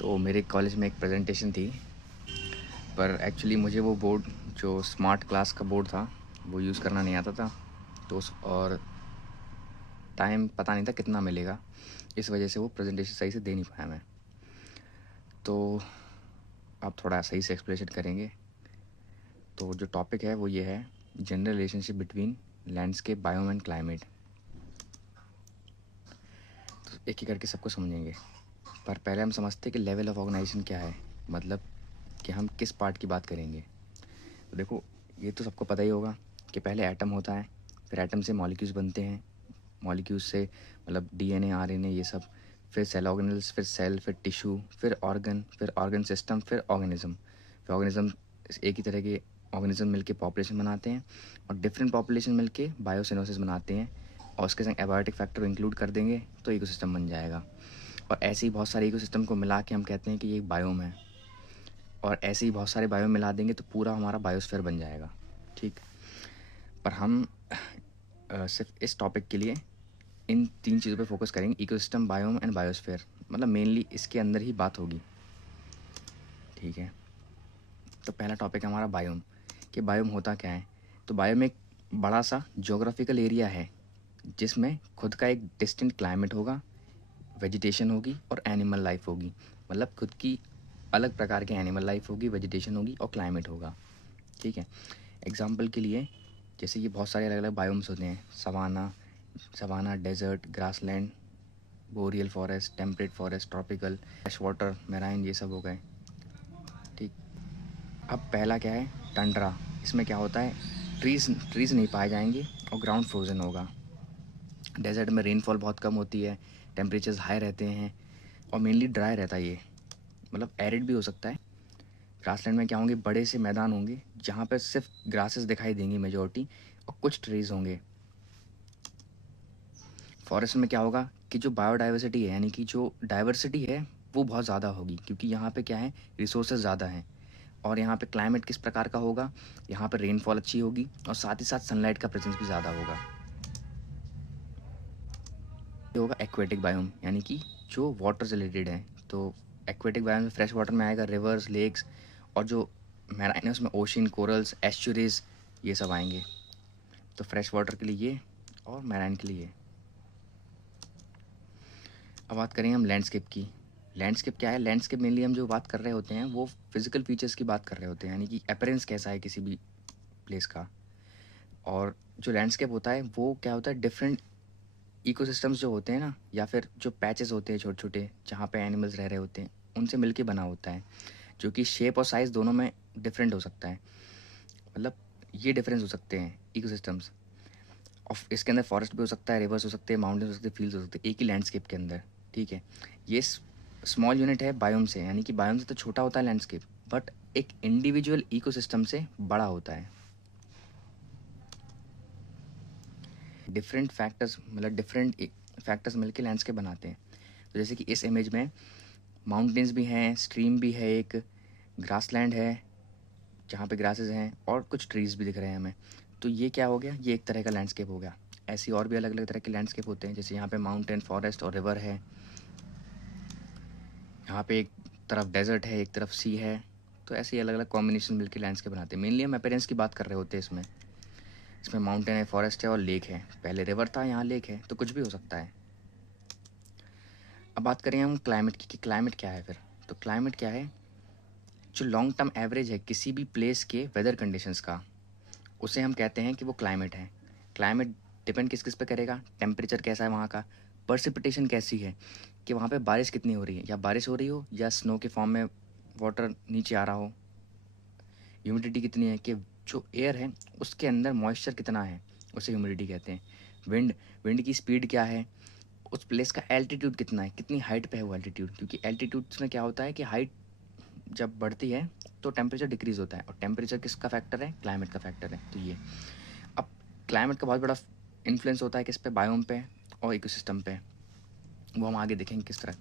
तो मेरे कॉलेज में एक प्रेजेंटेशन थी, पर एक्चुअली मुझे वो बोर्ड जो स्मार्ट क्लास का बोर्ड था वो यूज़ करना नहीं आता था। तो और टाइम पता नहीं था कितना मिलेगा, इस वजह से वो प्रेजेंटेशन सही से दे नहीं पाया मैं। तो आप थोड़ा सही से एक्सप्लेनेशन करेंगे। तो जो टॉपिक है वो ये है, general relationship between landscape, biome and climate. तो एक ही करके सबको समझेंगे, पर पहले हम समझते हैं कि लेवल ऑफ ऑर्गेनाइजेशन क्या है, मतलब कि हम किस पार्ट की बात करेंगे। तो देखो, ये तो सबको पता ही होगा कि पहले एटम होता है, फिर एटम से मॉलिक्यूल्स बनते हैं, मॉलिक्यूल्स से मतलब डीएनए, आरएनए, ये सब, फिर सेल ऑर्गेनल्स, फिर सेल, फिर टिश्यू, फिर ऑर्गन सिस्टम, फिर ऑर्गेनिज्म। फिर ऑर्गेनिज्म एक ही तरह के ऑर्गेनिज्म मिलके पॉपुलेशन बनाते हैं, और डिफरेंट पॉपुलेशन मिलके बायोसिनोसिस बनाते हैं, और उसके संग एबायोटिक फैक्टर को इंक्लूड कर देंगे तो इकोसिस्टम बन जाएगा। और ऐसे ही बहुत सारे इकोसिस्टम को मिला के हम कहते हैं कि ये एक बायोम है, और ऐसे ही बहुत सारे बायोम मिला देंगे तो पूरा हमारा बायोस्फीयर बन जाएगा। ठीक, पर हम सिर्फ इस टॉपिक के लिए इन 3 चीज़ों पे फोकस करेंगे, इकोसिस्टम, बायोम एंड बायोस्फीयर, मतलब मेनली इसके अंदर ही बात होगी। ठीक है, तो पहला टॉपिक है हमारा बायोम, कि बायोम होता क्या है। तो बायोम एक बड़ा सा ज्योग्राफिकल एरिया है जिसमें खुद का एक डिस्टिंक्ट क्लाइमेट होगा, वेजिटेशन होगी और एनिमल लाइफ होगी। मतलब खुद की अलग प्रकार की एनिमल लाइफ होगी, वेजिटेशन होगी और क्लाइमेट होगा। ठीक है, एग्जाम्पल के लिए जैसे ये बहुत सारे अलग अलग बायोम्स होते हैं, savanna, desert, grassland, boreal forest, temperate forest, tropical, fresh water, marine, ये सब हो गए। ठीक, अब पहला क्या है, टंड्रा। इसमें क्या होता है, ट्रीज़ नहीं पाए जाएंगे और ग्राउंड फ्रोजन होगा। डेजर्ट में रेनफॉल बहुत कम होती है, टेम्परेचर्स हाई रहते हैं और मेनली ड्राई रहता है ये, मतलब एरिड भी हो सकता है। ग्रासलैंड में क्या होंगे, बड़े से मैदान होंगे जहाँ पर सिर्फ ग्रासेस दिखाई देंगी मेजॉरिटी, और कुछ ट्रीज़ होंगे। फॉरेस्ट में क्या होगा कि जो बायोडाइवर्सिटी है, यानी कि जो डाइवर्सिटी है वो बहुत ज़्यादा होगी, क्योंकि यहाँ पे क्या है, रिसोर्सेज ज़्यादा हैं। और यहाँ पे क्लाइमेट किस प्रकार का होगा, यहाँ पे रेनफॉल अच्छी होगी और साथ ही साथ सनलाइट का प्रेजेंस भी ज़्यादा होगा। ये होगा एक्वेटिक बायोम, यानी कि जो वाटर से रिलेटेड है। तो एक्वेटिक बायोम में फ्रेश वाटर में आएगा रिवर्स, लेक्स, और जो मैराइन है उसमें ओशन, कोरल्स, एस्चुरीज, ये सब आएंगे। तो फ्रेश वाटर के लिए ये, और मैराइन के लिए ये। अब बात करेंगे हम लैंडस्केप की। लैंडस्केप क्या है, लैंडस्केप मेनली हम जो बात कर रहे होते हैं वो फिजिकल फीचर्स की बात कर रहे होते हैं, यानी कि अपीयरेंस कैसा है किसी भी प्लेस का। और जो लैंडस्केप होता है वो क्या होता है, डिफरेंट इकोसिस्टम्स जो होते हैं ना, या फिर जो पैचेस होते हैं छोटे छोटे जहाँ पे एनिमल्स रह रहे होते हैं, उनसे मिलके बना होता है, जो कि शेप और साइज़ दोनों में डिफरेंट हो सकता है। मतलब ये डिफरेंस हो सकते हैं इकोसिस्टम्स। और इसके अंदर फॉरेस्ट भी हो सकता है, रिवर्स हो सकते हैं, माउंटेन्स हो सकते हैं, फील्ड्स हो सकते हैं, एक ही लैंडस्केप के अंदर। ठीक है, ये स्मॉल यूनिट है बायोम से, यानी कि बायोम से तो छोटा होता है लैंडस्केप, बट एक इंडिविजुअल इकोसिस्टम से बड़ा होता है। डिफरेंट फैक्टर्स, मतलब डिफरेंट फैक्टर्स मिलके लैंडस्केप बनाते हैं। तो जैसे कि इस इमेज में माउंटेन्स भी हैं, स्ट्रीम भी है, एक ग्रासलैंड है जहाँ पे ग्रासेस हैं, और कुछ ट्रीज़ भी दिख रहे हैं हमें। तो ये क्या हो गया, ये एक तरह का लैंडस्केप हो गया। ऐसी और भी अलग अलग तरह के लैंडस्केप होते हैं, जैसे यहाँ पे माउंटेन, फॉरेस्ट और रिवर है, यहाँ पे एक तरफ डेजर्ट है, एक तरफ सी है। तो ऐसे ही अलग अलग कॉम्बिनेशन मिलकर लैंडस्केप बनाते हैं। मेनली हम अपेरेंस की बात कर रहे होते हैं इसमें। इसमें माउंटेन है, फॉरेस्ट है और लेक है। पहले रिवर था, यहाँ लेक है, तो कुछ भी हो सकता है। अब बात करें हम क्लाइमेट की, कि क्लाइमेट क्या है फिर। तो क्लाइमेट क्या है, जो लॉन्ग टर्म एवरेज है किसी भी प्लेस के वेदर कंडीशंस का, उसे हम कहते हैं कि वो क्लाइमेट है। क्लाइमेट डिपेंड किस किस पे करेगा, टेम्परेचर कैसा है वहाँ का, पर्सिपिटेशन कैसी है, कि वहाँ पे बारिश कितनी हो रही है, या बारिश हो रही हो या स्नो के फॉर्म में वाटर नीचे आ रहा हो, ह्यूमिडिटी कितनी है, कि जो एयर है उसके अंदर मॉइस्चर कितना है, उसे ह्यूमिडिटी कहते हैं। विंड, विंड की स्पीड क्या है, उस प्लेस का एल्टीट्यूड कितना है, कितनी हाइट पे है वो एल्टीट्यूड, क्योंकि एल्टीट्यूड्स में क्या होता है कि हाइट जब बढ़ती है तो टेम्परेचर डिक्रीज होता है, और टेम्परेचर किसका फैक्टर है, क्लाइमेट का फैक्टर है। तो ये, अब क्लाइमेट का बहुत बड़ा इन्फ्लुएंस होता है किस पे, बायोम पे और इकोसिस्टम पे। वो हम आगे देखेंगे किस तरह।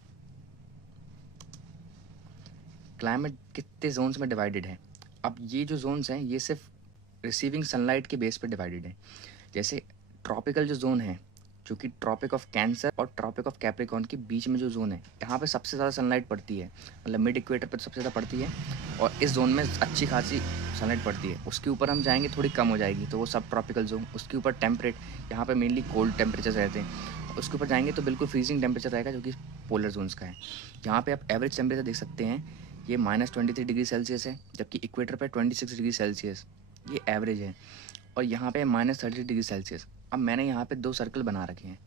क्लाइमेट कितने जोन्स में डिवाइडेड है। अब ये जो जोन्स हैं ये सिर्फ रिसीविंग सनलाइट के बेस पर डिवाइडेड है। जैसे ट्रॉपिकल जो जोन है, जो कि ट्रॉपिक ऑफ कैंसर और ट्रॉपिक ऑफ कैप्रिकॉर्न के बीच में जो जोन है, यहाँ पे सबसे ज़्यादा सनलाइट पड़ती है, मतलब मिड इक्वेटर पर सबसे ज़्यादा पड़ती है और इस जोन में अच्छी खासी सनलाइट पड़ती है। उसके ऊपर हम जाएंगे थोड़ी कम हो जाएगी, तो वो सब ट्रॉपिकल जोन। उसके ऊपर टेम्परेट, यहाँ पे मेनली कोल्ड टेम्परेचर रहते हैं। उसके ऊपर जाएंगे तो बिल्कुल फ्रीजिंग टेम्परेचर रहेगा, जो कि पोलर जोन्स का है। यहाँ पे आप एवरेज टेम्परेचर देख सकते हैं, ये -23 डिग्री सेल्सियस है, जबकि इक्वेटर पे 26 डिग्री सेल्सियस, ये एवरेज है। और यहाँ पे -30 डिग्री सेल्सियस। अब मैंने यहाँ पे 2 सर्कल बना रखे हैं।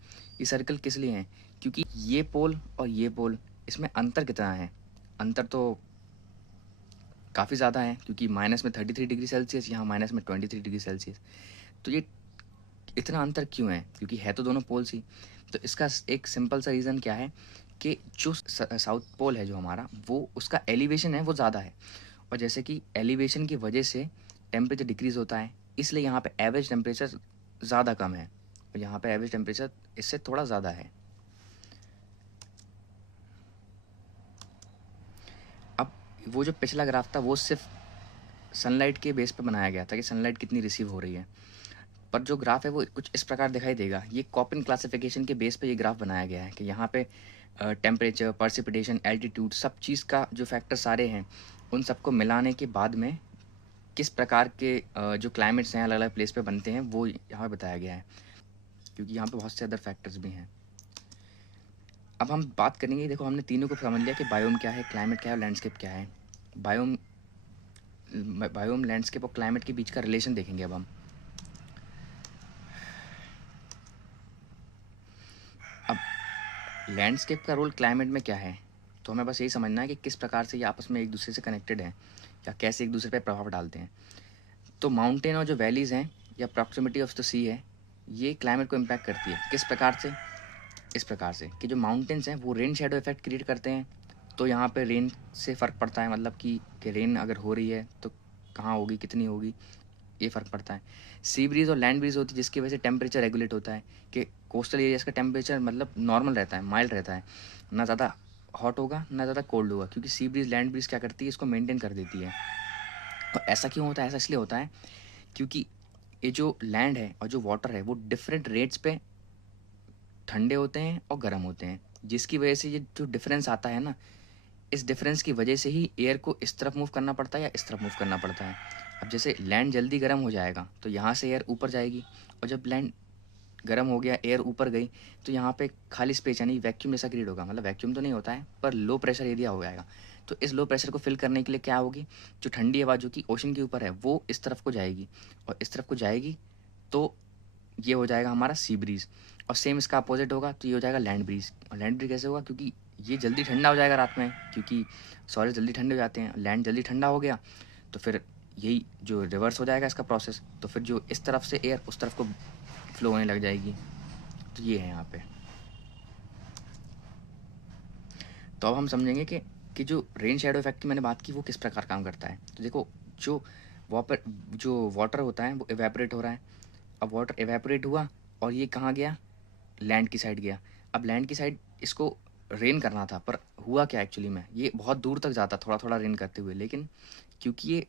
ये सर्कल किस लिए हैं? क्योंकि ये पोल और ये पोल, इसमें अंतर कितना है? अंतर तो काफ़ी ज़्यादा है, क्योंकि -33 डिग्री सेल्सियस, यहाँ -23 डिग्री सेल्सियस। तो ये इतना अंतर क्यों है? क्योंकि है तो दोनों पोल्स ही। तो इसका एक सिंपल सा रीज़न क्या है कि जो साउथ पोल है जो हमारा, वो उसका एलिवेशन है वो ज़्यादा है, और जैसे कि एलिवेशन की वजह से टेम्परेचर डिक्रीज़ होता है, इसलिए यहाँ पे एवरेज टेम्परेचर ज़्यादा कम है और यहाँ पे एवरेज टेम्परेचर इससे थोड़ा ज़्यादा है। अब वो जो पिछला ग्राफ था वो सिर्फ सनलाइट के बेस पे बनाया गया था कि सनलाइट कितनी रिसीव हो रही है, पर जो ग्राफ है वो कुछ इस प्रकार दिखाई देगा। ये कॉपिन क्लासिफिकेशन के बेस पे ये ग्राफ बनाया गया है कि यहाँ पे टेम्परेचर, पर्सिपिटेशन, एल्टीट्यूड, सब चीज़ का जो फैक्टर सारे हैं, उन सबको मिलाने के बाद में किस प्रकार के जो क्लाइमेट्स हैं अलग अलग प्लेस पे बनते हैं, वो यहाँ पे बताया गया है, क्योंकि यहाँ पे बहुत से अदर फैक्टर्स भी हैं। अब हम बात करेंगे, देखो हमने तीनों को समझ लिया कि बायोम क्या है, क्लाइमेट क्या है और लैंडस्केप क्या है। बायोम बायोम लैंडस्केप और क्लाइमेट के बीच का रिलेशन देखेंगे अब हम। अब लैंडस्केप का रोल क्लाइमेट में क्या है, तो हमें बस यही समझना है कि किस प्रकार से ये आपस में एक दूसरे से कनेक्टेड हैं या कैसे एक दूसरे पर प्रभाव डालते हैं। तो माउंटेन और जो वैलीज़ हैं या प्रॉक्सिमिटी ऑफ द सी है, ये क्लाइमेट को इम्पैक्ट करती है। किस प्रकार से? इस प्रकार से कि जो माउंटेन्स हैं वो रेन शेडो इफेक्ट क्रिएट करते हैं, तो यहाँ पे रेन से फ़र्क पड़ता है, मतलब कि रेन अगर हो रही है तो कहाँ होगी, कितनी होगी, ये फ़र्क पड़ता है। सी ब्रीज और लैंड ब्रीज होती है, जिसकी वजह से टेम्परेचर रेगुलेट होता है, कि कोस्टल एरियाज़ का टेम्परेचर मतलब नॉर्मल रहता है, माइल्ड रहता है, ना ज़्यादा हॉट होगा ना ज़्यादा कोल्ड होगा, क्योंकि सी ब्रीज लैंड ब्रीज क्या करती है, इसको मेनटेन कर देती है। और ऐसा क्यों होता है? ऐसा इसलिए होता है क्योंकि ये जो लैंड है और जो वाटर है वो डिफरेंट रेट्स पे ठंडे होते हैं और गर्म होते हैं, जिसकी वजह से ये जो डिफरेंस आता है ना, इस डिफरेंस की वजह से ही एयर को इस तरफ मूव करना पड़ता है या इस तरफ मूव करना पड़ता है। अब जैसे लैंड जल्दी गर्म हो जाएगा तो यहाँ से एयर ऊपर जाएगी, और जब लैंड गर्म हो गया, एयर ऊपर गई, तो यहाँ पे खाली स्पेस यानी वैक्यूम जैसा क्रिएट होगा, मतलब वैक्यूम तो नहीं होता है पर लो प्रेशर एरिया हो जाएगा। तो इस लो प्रेशर को फिल करने के लिए क्या होगी, जो ठंडी हवा जो कि ओशन के ऊपर है वो इस तरफ को जाएगी, और इस तरफ को जाएगी तो ये हो जाएगा हमारा सी ब्रीज। और सेम इसका अपोजिट होगा तो ये हो जाएगा लैंड ब्रीज। और लैंड ब्रीज कैसे होगा? क्योंकि ये जल्दी ठंडा हो जाएगा रात में, क्योंकि सॉलिड जल्दी ठंडे हो जाते हैं, लैंड जल्दी ठंडा हो गया तो फिर यही जो रिवर्स हो जाएगा इसका प्रोसेस, तो फिर जो इस तरफ से एयर उस तरफ को फ्लो होने लग जाएगी। तो ये है यहाँ पे। तो अब हम समझेंगे कि जो रेन शेडो इफेक्ट की मैंने बात की वो किस प्रकार काम करता है। तो देखो, जो वापर जो वाटर होता है वो इवेपोरेट हो रहा है। अब वाटर इवेपोरेट हुआ और ये कहाँ गया? लैंड की साइड गया। अब लैंड की साइड इसको रेन करना था, पर हुआ क्या एक्चुअली में, ये बहुत दूर तक जाता थोड़ा थोड़ा रेन करते हुए, लेकिन क्योंकि ये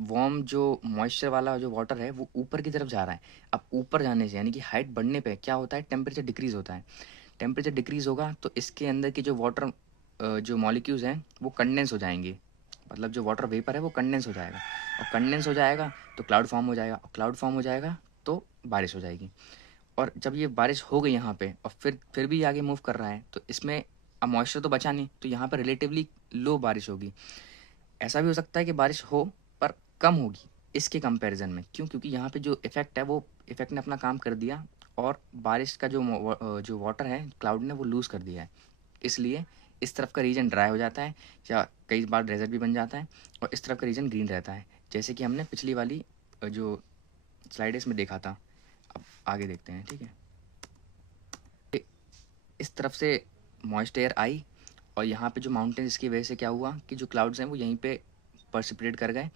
वार्म जो मॉइस्चर वाला जो वाटर है वो ऊपर की तरफ जा रहा है। अब ऊपर जाने से यानी कि हाइट बढ़ने पे क्या होता है, टेम्परेचर डिक्रीज़ होता है। टेम्परेचर डिक्रीज़ होगा तो इसके अंदर की जो वाटर जो मॉलिक्यूल्स हैं वो कंडेंस हो जाएंगे, मतलब जो वाटर वेपर है वो कंडेंस हो जाएगा, और कंडेंस हो जाएगा तो क्लाउड फॉर्म हो जाएगा, और क्लाउड फॉर्म हो जाएगा तो बारिश हो जाएगी। और जब ये बारिश हो गई यहाँ पे और फिर भी आगे मूव कर रहा है, तो इसमें अब मॉइस्चर तो बचा नहीं, तो यहाँ पर रिलेटिवली लो बारिश होगी। ऐसा भी हो सकता है कि बारिश हो पर कम होगी इसके कंपैरिजन में। क्यों? क्योंकि यहाँ पे जो इफ़ेक्ट है वो इफ़ेक्ट ने अपना काम कर दिया, और बारिश का जो वाटर है क्लाउड ने वो लूज़ कर दिया है, इसलिए इस तरफ का रीजन ड्राई हो जाता है या कई बार डेजर्ट भी बन जाता है, और इस तरफ का रीजन ग्रीन रहता है, जैसे कि हमने पिछली वाली जो स्लाइड्स में देखा था। अब आगे देखते हैं, ठीक है। इस तरफ से मॉइस्ट एयर आई, और यहाँ पे जो माउंटेन, इसकी वजह से क्या हुआ कि जो क्लाउड्स हैं वो यहीं पे परसिपिटेट कर गए,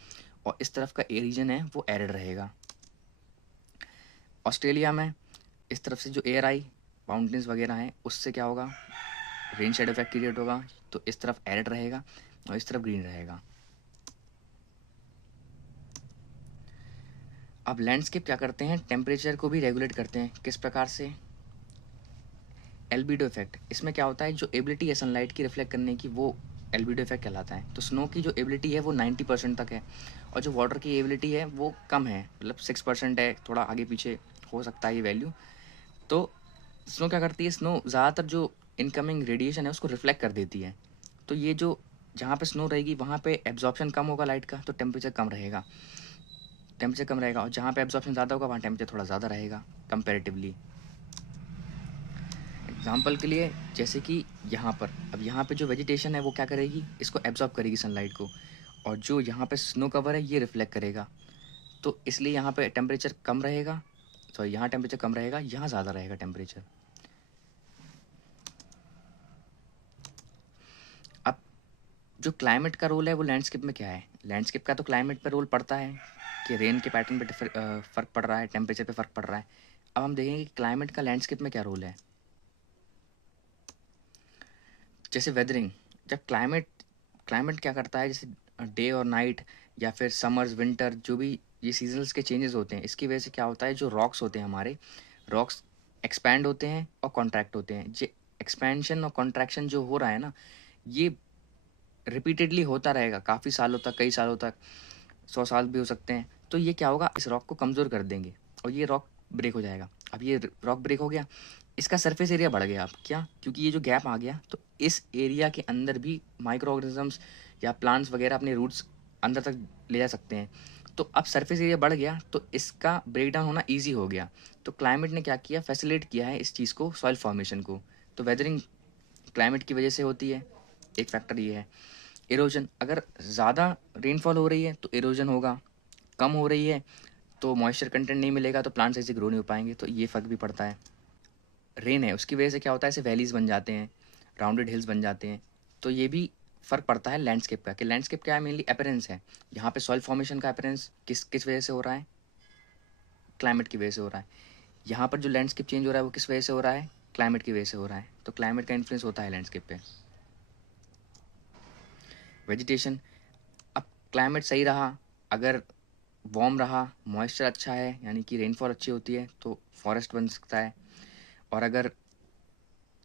और इस तरफ का एयर रीजन है वो एरिड रहेगा। ऑस्ट्रेलिया में इस तरफ से जो एयर आई, माउंटेन्स वगैरह हैं, उससे क्या होगा, रेन शेड इफेक्ट क्रिएट होगा, तो इस तरफ एरिड रहेगा और इस तरफ ग्रीन रहेगा। अब लैंडस्केप क्या करते हैं, टेम्परेचर को भी रेगुलेट करते हैं। किस प्रकार से? एल्बिडो इफेक्ट, इसमें क्या होता है, जो एबिलिटी है सनलाइट की रिफ्लेक्ट करने की वो एल्बिडो इफेक्ट कहलाता है। तो स्नो की जो एबिलिटी है वो 90% तक है, और जो वाटर की एबिलिटी है वो कम है, मतलब 6% है, थोड़ा आगे पीछे हो सकता है ये वैल्यू। तो स्नो क्या करती है, स्नो ज़्यादातर जो इनकमिंग रेडिएशन है उसको रिफ्लेक्ट कर देती है। तो ये जो जहाँ पे स्नो रहेगी वहाँ पे एब्जॉर्प्शन कम होगा लाइट का, तो टेम्परेचर कम रहेगा, और जहाँ पे एब्जॉर्प्शन ज़्यादा होगा वहाँ टेम्परेचर थोड़ा ज़्यादा रहेगा कंपेरेटिवली। एग्जाम्पल के लिए जैसे कि यहाँ पर, अब यहाँ पे जो वेजिटेशन है वो क्या करेगी, इसको एब्जॉर्ब करेगी सनलाइट को, और जो यहाँ पे स्नो कवर है ये रिफ्लेक्ट करेगा। तो इसलिए यहाँ पे टेम्परेचर कम रहेगा, सॉरी यहाँ टेम्परेचर कम रहेगा, यहाँ ज़्यादा रहेगा टेम्परेचर। अब जो क्लाइमेट का रोल है वो लैंडस्केप में क्या है, लैंडस्केप का तो क्लाइमेट पे रोल पड़ता है कि रेन के पैटर्न पे फ़र्क पड़ रहा है, टेम्परेचर पे फ़र्क पड़ रहा है। अब हम देखेंगे कि क्लाइमेट का लैंडस्केप में क्या रोल है। जैसे वेदरिंग, जब क्लाइमेट क्या करता है, जैसे डे और नाइट या फिर समर्स विंटर, जो भी ये सीजन्स के चेंजेस होते हैं, इसकी वजह से क्या होता है, जो रॉक्स होते हैं हमारे, रॉक्स एक्सपैंड होते हैं और कॉन्ट्रैक्ट होते हैं। जो एक्सपेंशन और कॉन्ट्रैक्शन जो हो रहा है ना, ये रिपीटेडली होता रहेगा काफ़ी सालों तक, कई सालों तक, 100 साल भी हो सकते हैं। तो ये क्या होगा, इस रॉक को कमज़ोर कर देंगे और ये रॉक ब्रेक हो जाएगा। अब ये रॉक ब्रेक हो गया, इसका सरफेस एरिया बढ़ गया। अब क्या, क्योंकि ये जो गैप आ गया, तो इस एरिया के अंदर भी माइक्रो ऑर्गेनिजम्स या प्लांट्स वगैरह अपने रूट्स अंदर तक ले जा सकते हैं। तो अब सरफेस एरिया बढ़ गया तो इसका ब्रेक डाउन होना ईजी हो गया। तो क्लाइमेट ने क्या किया, फैसिलिटेट किया है इस चीज़ को, सॉइल फॉर्मेशन को। तो वेदरिंग क्लाइमेट की वजह से होती है, एक फैक्टर ये है। इरोजन, अगर ज़्यादा रेनफॉल हो रही है तो इरोजन होगा, कम हो रही है तो मॉइस्चर कंटेंट नहीं मिलेगा, तो प्लांट्स ऐसे ग्रो नहीं हो पाएंगे, तो ये फ़र्क भी पड़ता है। रेन है उसकी वजह से क्या होता है, ऐसे वैलीज़ बन जाते हैं, राउंडेड हिल्स बन जाते हैं। तो ये भी फ़र्क पड़ता है लैंडस्केप का, कि लैंडस्केप क्या है, मेनली अपीयरेंस है। यहाँ पे सॉइल फॉर्मेशन का अपीयरेंस किस किस वजह से हो रहा है, क्लाइमेट की वजह से हो रहा है। यहाँ पर जो लैंडस्केप चेंज हो रहा है वो किस वजह से हो रहा है, क्लाइमेट की वजह से हो रहा है। तो क्लाइमेट का इन्फ्लुएंस होता है लैंडस्केप पे। वेजिटेशन, अब क्लाइमेट सही रहा, अगर वार्म रहा, मॉइस्चर अच्छा है, यानी कि रेनफॉल अच्छी होती है, तो फॉरेस्ट बन सकता है। और अगर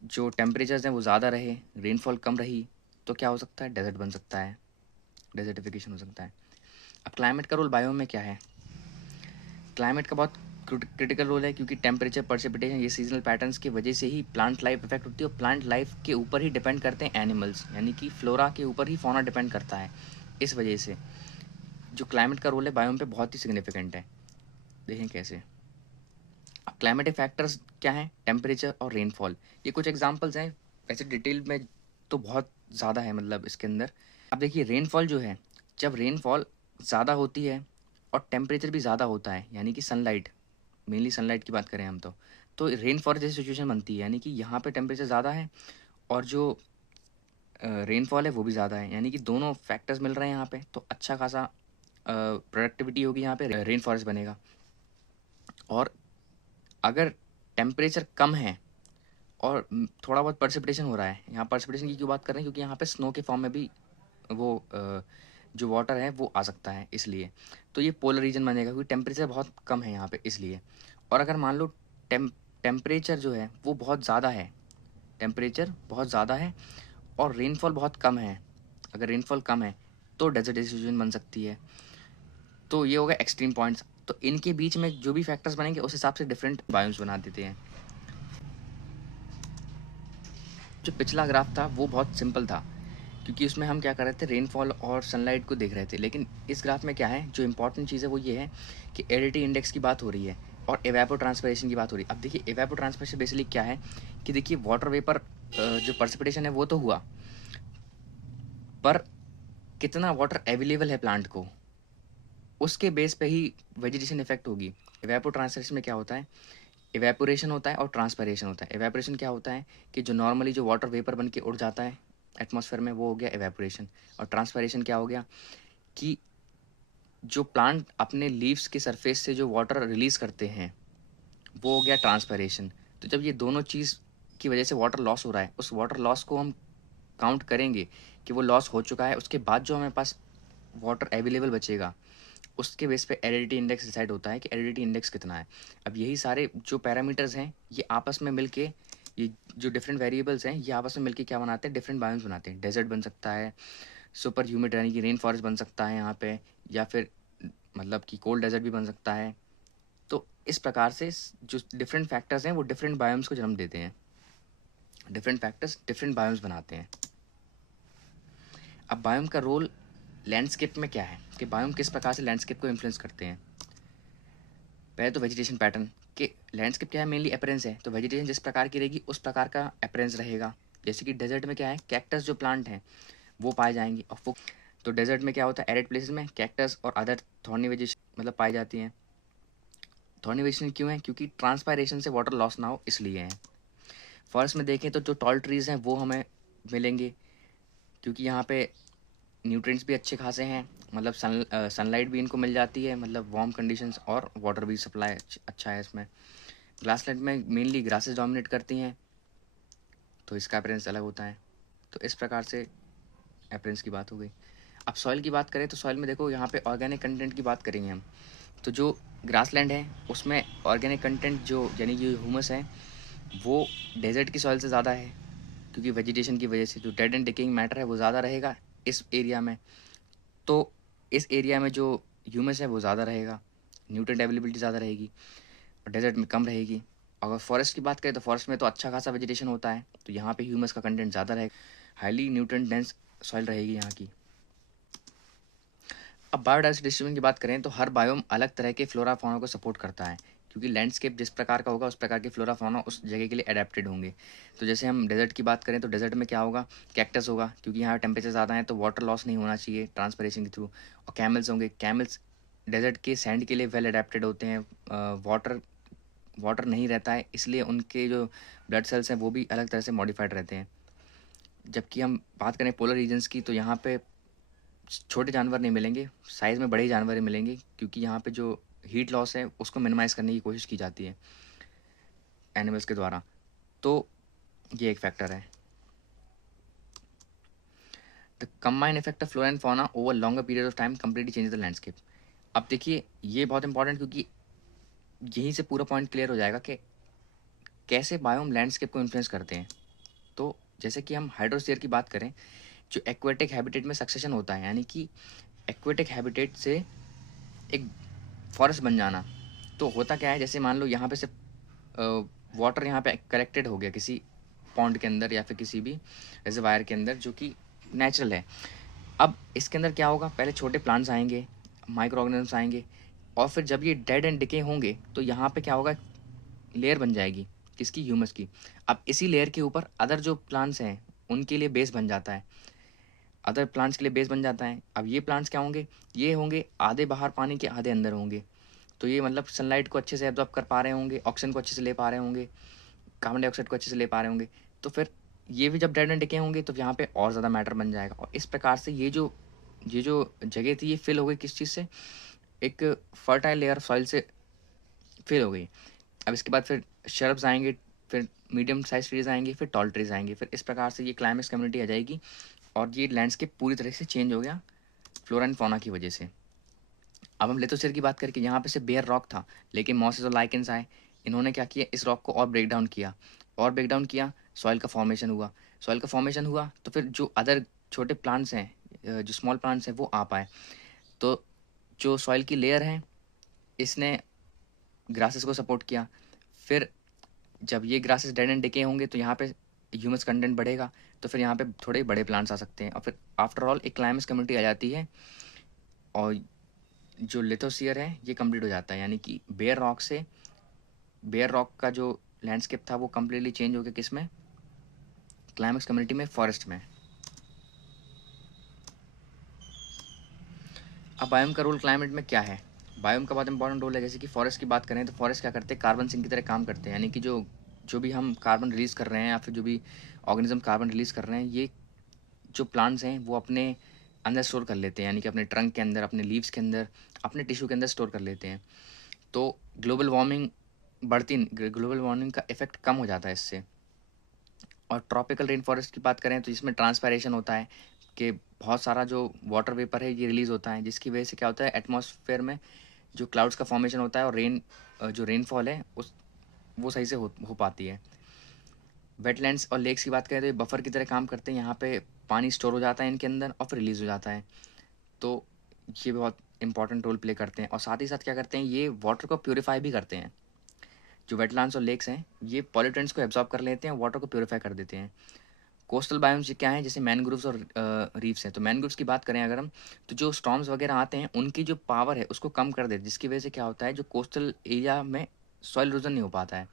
जो टेम्परेचर्स हैं वो ज़्यादा रहे, रेनफॉल कम रही, तो क्या हो सकता है, डेजर्ट बन सकता है, डेजर्टिफिकेशन हो सकता है। अब क्लाइमेट का रोल बायोम में क्या है, क्लाइमेट का बहुत क्रिटिकल रोल है, क्योंकि टेम्परेचर, प्रेसिपिटेशन, ये सीजनल पैटर्न्स की वजह से ही प्लांट लाइफ इफेक्ट होती है, और प्लांट लाइफ के ऊपर ही डिपेंड करते हैं एनिमल्स, यानी कि फ्लोरा के ऊपर ही फौना डिपेंड करता है। इस वजह से जो क्लाइमेट का रोल है बायोम पे बहुत ही सिग्निफिकेंट है। देखें कैसे। अब क्लाइमेटिक फैक्टर्स क्या हैं, टेम्परेचर और रेनफॉल, ये कुछ एग्जांपल्स हैं। ऐसे डिटेल में तो बहुत ज़्यादा है मतलब इसके अंदर। अब देखिए रेनफॉल जो है, जब रेनफॉल ज़्यादा होती है और टेम्परेचर भी ज़्यादा होता है, यानी कि सनलाइट, मेनली सनलाइट की बात करें हम तो रेन फॉरेस्ट जैसी सिचुएशन बनती है, यानी कि यहाँ पे टेम्परेचर ज़्यादा है और जो रेनफॉल है वो भी ज़्यादा है, यानी कि दोनों फैक्टर्स मिल रहे हैं यहाँ पे, तो अच्छा खासा प्रोडक्टिविटी होगी यहाँ पे, रेन फॉरेस्ट बनेगा। और अगर टेम्परेचर कम है और थोड़ा बहुत पर्सिपिटेशन हो रहा है, यहाँ पर्सिपिटेशन की क्यों बात कर रहे हैं, क्योंकि यहाँ पे स्नो के फॉर्म में भी वो जो वाटर है वो आ सकता है, इसलिए। तो ये पोलर रीजन बनेगा, क्योंकि टेम्परेचर बहुत कम है यहाँ पे, इसलिए। और अगर मान लो टेम्परेचर जो है वो बहुत ज़्यादा है, टेम्परेचर बहुत ज़्यादा है और रेनफॉल बहुत कम है, अगर रेनफॉल कम है तो डेजर्ट सिचुएशन बन सकती है। तो ये हो गया एक्सट्रीम पॉइंट्स। तो इनके बीच में जो भी फैक्टर्स बनेंगे उस हिसाब से डिफरेंट बायोम्स बना देते हैं। जो पिछला ग्राफ था वो बहुत सिंपल था, क्योंकि उसमें हम क्या कर रहे थे, रेनफॉल और सनलाइट को देख रहे थे। लेकिन इस ग्राफ में क्या है, जो इंपॉर्टेंट चीज़ है वो ये है कि एडिटी इंडेक्स की बात हो रही है और एवेपो ट्रांसपिरेशन की बात हो रही है। अब देखिए एवेपो ट्रांसपिरेशन बेसिकली क्या है, कि देखिए वाटर वेपर जो पर्सिपिटेशन है वो तो हुआ, पर कितना वाटर अवेलेबल है प्लांट को, उसके बेस पे ही वेजिटेशन इफेक्ट होगी। एवेपो ट्रांसपिरेशन में क्या होता है, इवेपोरेशन होता है और ट्रांसपिरेशन होता है। इवेपोरेशन क्या होता है कि जो नॉर्मली जो वाटर वेपर बन के उड़ जाता है एटमॉस्फेयर में, वो हो गया इवेपोरेशन। और ट्रांसपिरेशन क्या हो गया, कि जो प्लांट अपने लीव्स के सरफेस से जो वाटर रिलीज करते हैं वो हो गया ट्रांसपिरेशन। तो जब ये दोनों चीज़ की वजह से वाटर लॉस हो रहा है, उस वाटर लॉस को हम काउंट करेंगे कि वो लॉस हो चुका है, उसके बाद जो हमारे पास वाटर अवेलेबल बचेगा उसके बेस पे एरिडिटी इंडेक्स डिसाइड होता है कि एरिडिटी इंडेक्स कितना है। अब यही सारे जो पैरामीटर्स हैं ये आपस में मिलके ये जो डिफरेंट वेरिएबल्स हैं ये आपस में मिलके क्या बनाते हैं, डिफरेंट बायोम्स बनाते हैं। डेजर्ट बन सकता है, सुपर ह्यूमिड यानी कि रेन फॉरेस्ट बन सकता है यहाँ पे, या फिर मतलब कि कोल्ड डेजर्ट भी बन सकता है। तो इस प्रकार से जो डिफरेंट फैक्टर्स हैं वो डिफरेंट बायोम्स को जन्म देते हैं। डिफरेंट फैक्टर्स डिफरेंट बायोम्स बनाते हैं। अब बायोम का रोल लैंडस्केप में क्या है, कि बायोम किस प्रकार से लैंडस्केप को इन्फ्लुएंस करते हैं। पहले तो वेजिटेशन पैटर्न, कि लैंडस्केप क्या है, मेनली अपीयरेंस है, तो वेजिटेशन जिस प्रकार की रहेगी उस प्रकार का अपीयरेंस रहेगा। जैसे कि डेजर्ट में क्या है, कैक्टस जो प्लांट हैं वो पाए जाएंगे, और वो तो डेजर्ट में क्या होता है, एरिड प्लेसेस में कैक्टस और अदर थॉर्नी वेजिटेशन मतलब पाई जाती हैं। थॉर्नी वेजिटेशन क्यों है, क्योंकि ट्रांसपायरेशन से वाटर लॉस ना हो इसलिए है। फॉरेस्ट में देखें तो जो टॉल ट्रीज़ हैं वो हमें मिलेंगे, क्योंकि यहाँ पे न्यूट्रिएंट्स भी अच्छे खासे हैं, मतलब सनलाइट भी इनको मिल जाती है, मतलब वार्म कंडीशंस, और वाटर भी सप्लाई अच्छा है इसमें। ग्रासलैंड में मेनली ग्रासेस डोमिनेट करती हैं, तो इसका अपीयरेंस अलग होता है। तो इस प्रकार से अपीयरेंस की बात हो गई। अब सॉइल की बात करें तो सॉइल में देखो यहाँ पे ऑर्गेनिक कंटेंट की बात करेंगे हम। तो जो ग्रासलैंड है उसमें ऑर्गेनिक कंटेंट जो यानी कि ह्यूमस है वो डेजर्ट की सॉइल से ज़्यादा है, क्योंकि वेजिटेशन की वजह से जो डेड एंड डिकेइंग मैटर है वो ज़्यादा रहेगा इस एरिया में। तो इस एरिया में जो ह्यूमस है वो ज़्यादा रहेगा, न्यूट्रिएंट अवेलेबिलिटी ज़्यादा रहेगी, और डेजर्ट में कम रहेगी। अगर फॉरेस्ट की बात करें तो फॉरेस्ट में तो अच्छा खासा वेजिटेशन होता है, तो यहाँ पे ह्यूमस का कंटेंट ज़्यादा रहेगा, हाईली न्यूट्रिएंट डेंस सॉइल रहेगी यहाँ की। अब बायोडाइवर्सिटी डिस्ट्रीब्यूशन की बात करें तो हर बायोम अलग तरह के फ्लोरा फाउना को सपोर्ट करता है, क्योंकि लैंडस्केप जिस प्रकार का होगा उस प्रकार के फ्लोरा फाउना उस जगह के लिए अडेप्टेड होंगे। तो जैसे हम डेजर्ट की बात करें तो डेजर्ट में क्या होगा, कैक्टस होगा, क्योंकि यहाँ टेम्परेचर ज़्यादा है तो वाटर लॉस नहीं होना चाहिए ट्रांसपरेशन के थ्रू। और कैमल्स होंगे, कैमल्स डेजर्ट के सैंड के लिए वेल अडेप्टेड होते हैं, वाटर वाटर नहीं रहता है इसलिए उनके जो ब्लड सेल्स हैं वो भी अलग तरह से मॉडिफाइड रहते हैं। जबकि हम बात करें पोलर रीजन्स की तो यहाँ पे छोटे जानवर नहीं मिलेंगे, साइज़ में बड़े ही जानवर ही मिलेंगे, क्योंकि यहाँ पे जो हीट लॉस है उसको मिनिमाइज़ करने की कोशिश की जाती है एनिमल्स के द्वारा। तो ये एक फैक्टर है। The combine effect of flora and fauna over longer period of time completely change the landscape. अब देखिए ये बहुत इंपॉर्टेंट, क्योंकि यहीं से पूरा पॉइंट क्लियर हो जाएगा कि कैसे बायोम लैंडस्केप को इन्फ्लुएंस करते हैं। तो जैसे कि हम हाइड्रोस्फीयर की बात करें, जो एक्वेटिक हैबिटेट में सक्सेशन होता है, यानी कि एक्वेटिक हैबिटेट से एक फॉरेस्ट बन जाना। तो होता क्या है, जैसे मान लो यहाँ पे से वाटर यहाँ पे कलेक्टेड हो गया किसी पॉन्ड के अंदर या फिर किसी भी रिजर्वायर के अंदर जो कि नेचुरल है। अब इसके अंदर क्या होगा, पहले छोटे प्लांट्स आएंगे, माइक्रो ऑर्गेनिजम्स आएंगे, और फिर जब ये डेड एंड डिके होंगे तो यहाँ पे क्या होगा, लेयर बन जाएगी किसकी, ह्यूमस की। अब इसी लेयर के ऊपर अदर जो प्लांट्स हैं उनके लिए बेस बन जाता है, अदर प्लांट्स के लिए बेस बन जाता है। अब ये प्लांट्स क्या होंगे, ये होंगे आधे बाहर पानी के आधे अंदर होंगे, तो ये मतलब सनलाइट को अच्छे से एब्जॉर्ब कर पा रहे होंगे, ऑक्सीजन को अच्छे से ले पा रहे होंगे, कार्बन डाइऑक्साइड को अच्छे से ले पा रहे होंगे। तो फिर ये भी जब डेड एंड डिके होंगे तो यहाँ पे और ज़्यादा मैटर बन जाएगा, और इस प्रकार से ये जो जगह थी ये फिल हो गई किस चीज़ से, एक फर्टाइल लेयर ऑफ सॉइल से फिल हो गई। अब इसके बाद फिर शर्ब्स आएंगे, फिर मीडियम साइज ट्रीज आएंगे, फिर टॉल ट्रीज आएंगे, फिर इस प्रकार से ये क्लाइमेक्स कम्युनिटी आ जाएगी, और ये लैंडस्केप पूरी तरह से चेंज हो गया फ्लोरा एंड फौना की वजह से। अब हम लिथोस्फीयर की बात करके, यहाँ पे से बेयर रॉक था, लेकिन मॉसेस और लाइकेंस आए, इन्होंने क्या किया, इस रॉक को और ब्रेक डाउन किया, और ब्रेक डाउन किया, सॉइल का फॉर्मेशन हुआ। सॉइल का फॉर्मेशन हुआ तो फिर जो अदर छोटे प्लांट्स हैं, जो स्मॉल प्लांट्स हैं वो आ पाए। तो जो सॉइल की लेयर है इसने ग्रासेस को सपोर्ट किया। फिर जब ये ग्रासेस डेड एंड डिके होंगे तो यहाँ पे ह्यूमस कंटेंट बढ़ेगा, तो फिर यहाँ पे थोड़े बड़े प्लांट्स आ सकते हैं, और फिर आफ्टर ऑल एक क्लाइमेक्स कम्युनिटी आ जाती है, और जो लिथोस्फीयर है ये कंप्लीट हो जाता है। यानी कि बेयर रॉक का जो लैंडस्केप था वो कम्प्लीटली चेंज हो गया किस में, क्लाइमेक्स कम्युनिटी में, फॉरेस्ट में। अब बायोम का रोल क्लाइमेट में क्या है, बायोम का बहुत इंपॉर्टेंट रोल है। जैसे कि फॉरेस्ट की बात करें तो फॉरेस्ट क्या करते हैं, कार्बन सिंक की तरह काम करते हैं, यानी कि जो जो भी हम कार्बन रिलीज़ कर रहे हैं या फिर जो भी ऑर्गेनिज्म कार्बन रिलीज़ कर रहे हैं, ये जो प्लांट्स हैं वो अपने अंदर स्टोर कर लेते हैं, यानी कि अपने ट्रंक के अंदर, अपने लीव्स के अंदर, अपने टिश्यू के अंदर स्टोर कर लेते हैं। तो ग्लोबल वार्मिंग का इफेक्ट कम हो जाता है इससे। और ट्रॉपिकल रेन फॉरेस्ट की बात करें तो इसमें ट्रांसपायरेशन होता है, कि बहुत सारा जो वाटर वेपर है ये रिलीज़ होता है, जिसकी वजह से क्या होता है, एटमॉस्फेयर में जो क्लाउड्स का फॉर्मेशन होता है, और जो रेनफॉल है उस वो सही से हो पाती है। वेटलैंड्स और लेक्स की बात करें तो ये बफर की तरह काम करते हैं, यहाँ पे पानी स्टोर हो जाता है इनके अंदर और फिर रिलीज़ हो जाता है। तो ये बहुत इंपॉर्टेंट रोल प्ले करते हैं, और साथ ही साथ क्या करते हैं, ये वाटर को प्योरीफाई भी करते हैं। जो वेटलैंड्स और लेक्स हैं ये पॉल्यूटेंट्स को एब्जॉर्ब कर लेते हैं, वाटर को प्योरीफाई कर देते हैं। कोस्टल बायोम्स क्या है, जैसे मैनग्रोव्स और रीफ्स हैं। तो मैनग्रोव्स की बात करें अगर हम, तो जो स्टॉर्म्स वगैरह आते हैं उनकी जो पावर है उसको कम कर देते हैं, जिसकी वजह से क्या होता है, जो कोस्टल एरिया में सॉइल इरोजन नहीं हो पाता है।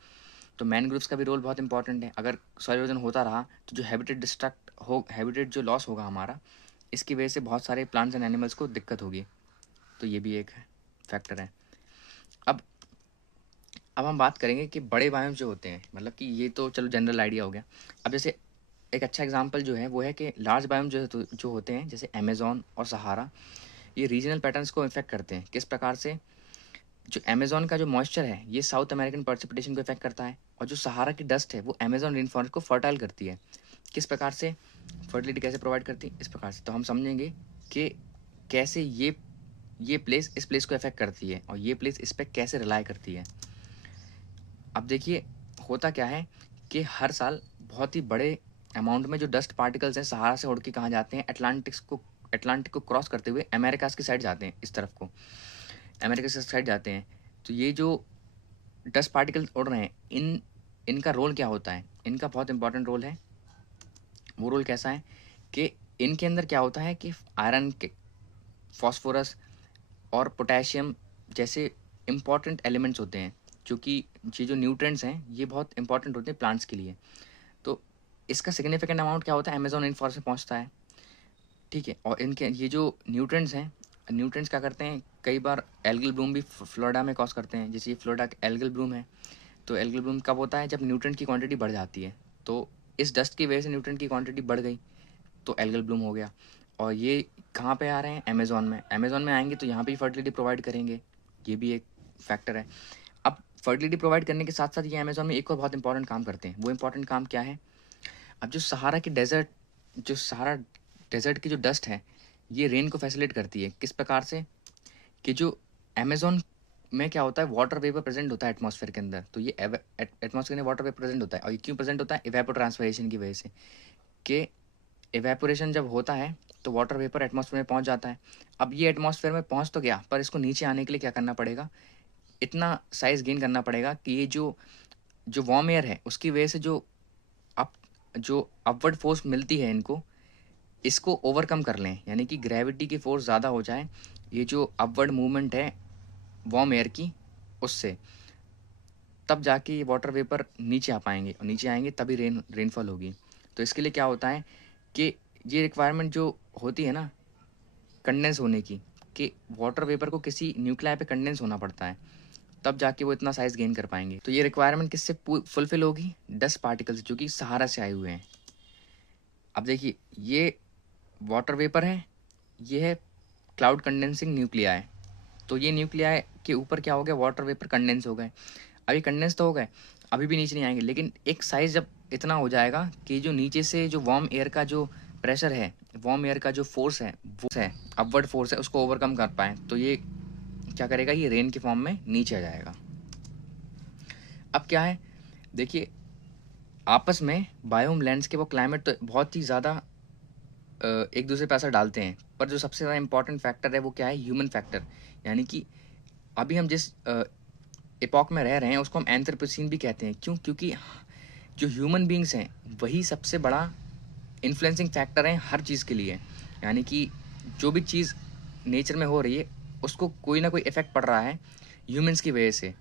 तो मैनग्रोव्स का भी रोल बहुत इंपॉर्टेंट है। अगर सॉइल इरोजन होता रहा तो जो हैबिटेट जो लॉस होगा हमारा, इसकी वजह से बहुत सारे प्लांट्स एंड एनिमल्स को दिक्कत होगी। तो ये भी एक फैक्टर है। अब अब हम बात करेंगे कि बड़े बायोम्स जो होते हैं, मतलब कि ये तो चलो जनरल आइडिया हो गया। अब जैसे एक अच्छा एग्जांपल जो है वो है कि लार्ज बायोम जो होते हैं, जैसे अमेज़न और सहारा, ये रीजनल पैटर्न्स को इफेक्ट करते हैं। किस प्रकार से, जो अमेज़न का जो मॉइस्चर है ये साउथ अमेरिकन प्रेसिपिटेशन को इफेक्ट करता है, और जो सहारा की डस्ट है वो अमेज़न रेन फॉरेस्ट को फर्टाइल करती है। किस प्रकार से, फर्टिलिटी कैसे प्रोवाइड करती है, इस प्रकार से। तो हम समझेंगे कि कैसे ये प्लेस इस प्लेस को इफेक्ट करती है और ये प्लेस इस पर कैसे रिलाई करती है। अब देखिए होता क्या है कि हर साल बहुत ही बड़े अमाउंट में जो डस्ट पार्टिकल्स हैं सहारा से उड़ के कहाँ जाते हैं, अटलांटिक को क्रॉस करते हुए अमेरिकास की साइड जाते हैं, इस तरफ को अमेरिका की साइड जाते हैं। तो ये जो डस्ट पार्टिकल्स उड़ रहे हैं, इनका रोल क्या होता है, इनका बहुत इंपॉर्टेंट रोल है। वो रोल कैसा है कि इनके अंदर क्या होता है कि आयरन के, फॉस्फोरस और पोटेशियम जैसे इंपॉर्टेंट एलिमेंट्स होते हैं, जो कि ये जो न्यूट्रिएंट्स हैं ये बहुत इंपॉर्टेंट होते हैं प्लांट्स के लिए। तो इसका सिग्निफिकेंट अमाउंट क्या होता है, अमेजोन रेन फॉरेस्ट में पहुंचता है। ठीक है, और इनके ये जो न्यूट्रिएंट्स हैं, न्यूट्रिएंट्स क्या करते हैं, कई बार एल्गल ब्लूम भी फ्लोरिडा में कॉज करते हैं। जैसे ये फ्लोरिडा का एल्गल ब्लूम है, तो एल्गल ब्लूम कब होता है, जब न्यूट्रिएंट की क्वांटिटी बढ़ जाती है। तो इस डस्ट की वजह से न्यूट्रिएंट की क्वांटिटी बढ़ गई, तो एल्गल ब्लूम हो गया। और ये कहाँ पे आ रहे हैं, अमेजोन में आएंगे तो यहाँ पे फर्टिलिटी प्रोवाइड करेंगे, ये भी एक फैक्टर है। अब फर्टिलिटी प्रोवाइड करने के साथ साथ ये अमेजोन में एक और बहुत इंपॉर्टेंट काम करते हैं। वो इंपॉर्टेंट काम क्या है, अब जो सहारा डेजर्ट की जो डस्ट है ये रेन को फैसिलिटेट करती है। किस प्रकार से, कि जो अमेजोन में क्या होता है, वाटर वेपर प्रेजेंट होता है एटमॉस्फेयर के अंदर। तो ये एटमॉस्फेयर में वाटर वेपर प्रेजेंट होता है, और ये क्यों प्रेजेंट होता है, इवेपोट्रांसपिरेशन की वजह से। कि इवेपोरेशन जब होता है तो वाटर वेपर एटमॉस्फेयर में पहुंच जाता है। अब ये एटमॉस्फेयर में पहुंच तो गया, पर इसको नीचे आने के लिए क्या करना पड़ेगा, इतना साइज गेन करना पड़ेगा कि ये जो जो वार्म एयर है उसकी वजह से अप जो अपवर्ड फोर्स मिलती है इनको, इसको ओवरकम कर लें, यानी कि ग्रेविटी की फोर्स ज़्यादा हो जाए, ये जो अपवर्ड मूवमेंट है वार्म एयर की उससे, तब जाके ये वाटर वेपर नीचे आ पाएंगे, और नीचे आएंगे तभी रेनफॉल होगी। तो इसके लिए क्या होता है कि ये रिक्वायरमेंट जो होती है ना कंडेंस होने की, कि वाटर वेपर को किसी न्यूक्लियाई पे कंडेंस होना पड़ता है, तब जाके वो इतना साइज गेन कर पाएंगे। तो ये रिक्वायरमेंट किससे फुलफिल होगी, डस्ट पार्टिकल्स जो कि सहारा से आए हुए हैं। अब देखिए ये वाटर वेपर है, ये है क्लाउड कंडेंसिंग न्यूक्लियाई। तो ये न्यूक्लियाई के ऊपर क्या हो गया, वाटर वेपर कंडेंस हो गए। अभी कंडेंस तो हो गए, अभी भी नीचे नहीं आएंगे, लेकिन एक साइज जब इतना हो जाएगा कि जो नीचे से जो वार्म एयर का जो प्रेशर है, वार्म एयर का जो फोर्स है, वो है अपवर्ड फोर्स है, उसको ओवरकम कर पाए, तो ये क्या करेगा, ये रेन के फॉर्म में नीचे आ जाएगा। अब क्या है, देखिए आपस में बायोम लैंड्स के वो क्लाइमेट तो बहुत ही ज़्यादा एक दूसरे पे असर डालते हैं, पर जो सबसे ज़्यादा इंपॉर्टेंट फैक्टर है वो क्या है, ह्यूमन फैक्टर। यानी कि अभी हम जिस एपॉक में रह रहे हैं उसको हम एंथ्रोपोसीन भी कहते हैं। क्यों, क्योंकि जो ह्यूमन बींग्स हैं वही सबसे बड़ा इन्फ्लुएंसिंग फैक्टर हैं हर चीज़ के लिए। यानी कि जो भी चीज़ नेचर में हो रही है उसको कोई ना कोई इफेक्ट पड़ रहा है ह्यूमंस की वजह से,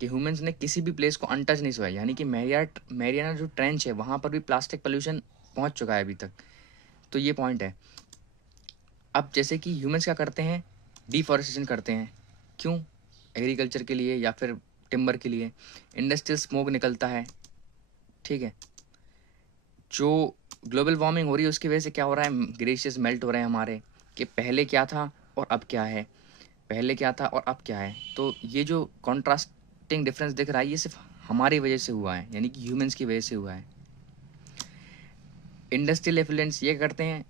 कि ह्यूमंस ने किसी भी प्लेस को अनटच नहीं सोया। यानी कि मैरियाना जो ट्रेंच है वहाँ पर भी प्लास्टिक पोल्यूशन पहुँच चुका है अभी तक। तो ये पॉइंट है। अब जैसे कि ह्यूमंस क्या करते हैं, डिफॉरेस्टेशन करते हैं। क्यों, एग्रीकल्चर के लिए या फिर टिम्बर के लिए। इंडस्ट्रियल स्मोक निकलता है, ठीक है। जो ग्लोबल वार्मिंग हो रही है उसकी वजह से क्या हो रहा है, ग्लेशियर्स मेल्ट हो रहे हैं हमारे, कि पहले क्या था और अब क्या है, पहले क्या था और अब क्या है। तो ये जो कॉन्ट्रास्टिंग डिफरेंस दिख रहा है ये सिर्फ हमारी वजह से हुआ है, यानी कि ह्यूमंस की वजह से हुआ है। इंडस्ट्रियल एफिलेंट्स ये करते हैं,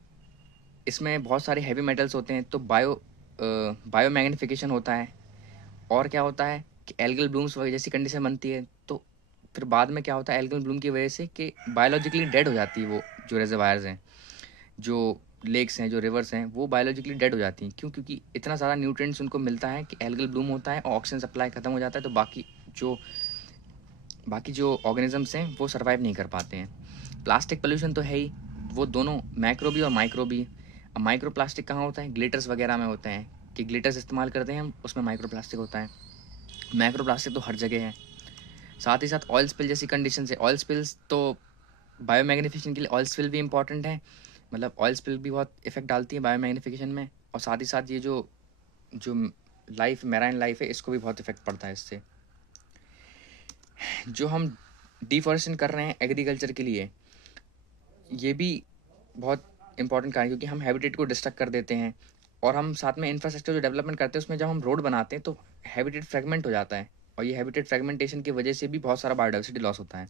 इसमें बहुत सारे हैवी मेटल्स होते हैं, तो बायो मैग्निफिकेशन होता है। और क्या होता है कि एल्गल ब्लूम्स वगैरह जैसी कंडीशन बनती है, तो फिर बाद में क्या होता है एल्गल ब्लूम की वजह से कि बायोलॉजिकली डेड हो जाती है वो जो रिजर्वायर्स हैं, जो लेक्स हैं, जो रिवर्स हैं, वो बायोलॉजिकली डेड हो जाती हैं। क्यों? क्योंकि इतना ज़्यादा न्यूट्रिएंट्स उनको मिलता है कि एल्गल ब्लूम होता है और ऑक्सीजन सप्लाई खत्म हो जाता है, तो बाकी जो ऑर्गेनिजम्स हैं वो सर्वाइव नहीं कर पाते हैं। प्लास्टिक पोल्यूशन तो है ही, वो दोनों मैक्रो भी और माइक्रो भी। अब माइक्रो प्लास्टिक कहाँ होता है? ग्लिटर्स वगैरह में होते हैं, कि ग्लिटर्स इस्तेमाल करते हैं हम, उसमें माइक्रो प्लास्टिक होता है। मैक्रो प्लास्टिक तो हर जगह है। साथ ही साथ ऑयल स्पिल जैसी कंडीशन है। ऑयल स्पिल्स तो बायोमैग्निफिकेशन के लिए ऑयल स्पिल भी इंपॉर्टेंट है, मतलब ऑयल स्पिल भी बहुत इफेक्ट डालती है बायोमैग्निफिकेशन में। और साथ ही साथ ये जो जो लाइफ, मैराइन लाइफ है, इसको भी बहुत इफेक्ट पड़ता है इससे। जो हम डिफॉरेस्टेशन कर रहे हैं एग्रीकल्चर के लिए, ये भी बहुत इंपॉर्टेंट कारण है, क्योंकि हम हैबिटेट को डिस्ट्रक्ट कर देते हैं। और हम साथ में इंफ्रास्ट्रक्चर जो डेवलपमेंट करते हैं उसमें जब हम रोड बनाते हैं तो हैबिटेट फ्रेगमेंट हो जाता है, और ये हैबिटेट फ्रेगमेंटेशन की वजह से भी बहुत सारा बायोडाइवर्सिटी लॉस होता है।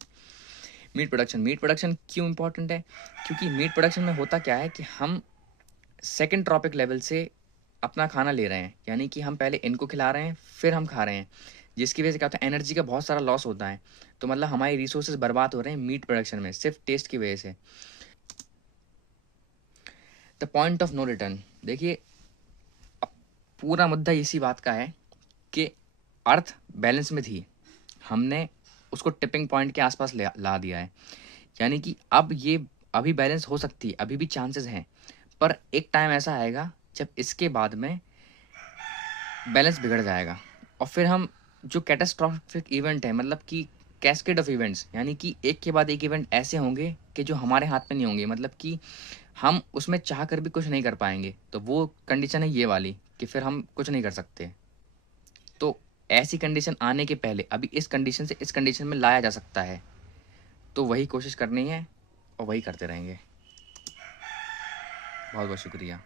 मीट प्रोडक्शन क्यों इंपॉर्टेंट है? क्योंकि मीट प्रोडक्शन में होता क्या है कि हम सेकेंड ट्रॉपिक लेवल से अपना खाना ले रहे हैं, यानी कि हम पहले इनको खिला रहे हैं फिर हम खा रहे हैं, जिसकी वजह से क्या होता है एनर्जी का बहुत सारा लॉस होता है। तो मतलब हमारे रिसोर्सेज बर्बाद हो रहे हैं मीट प्रोडक्शन में, सिर्फ टेस्ट की वजह से। The point of no return, देखिए अब पूरा मुद्दा इसी बात का है कि अर्थ बैलेंस में थी, हमने उसको टिपिंग पॉइंट के आसपास ला दिया है। यानी कि अब ये अभी बैलेंस हो सकती है, अभी भी चांसेस हैं, पर एक टाइम ऐसा आएगा जब इसके बाद में बैलेंस बिगड़ जाएगा। और फिर हम जो कैटास्ट्रॉफिक इवेंट है, मतलब कि कैस्केड ऑफ इवेंट्स, यानी कि एक के बाद एक इवेंट ऐसे होंगे कि जो हमारे हाथ में नहीं होंगे, मतलब कि हम उसमें चाह कर भी कुछ नहीं कर पाएंगे। तो वो कंडीशन है ये वाली कि फिर हम कुछ नहीं कर सकते। तो ऐसी कंडीशन आने के पहले अभी इस कंडीशन से इस कंडीशन में लाया जा सकता है, तो वही कोशिश करनी है और वही करते रहेंगे। बहुत बहुत शुक्रिया।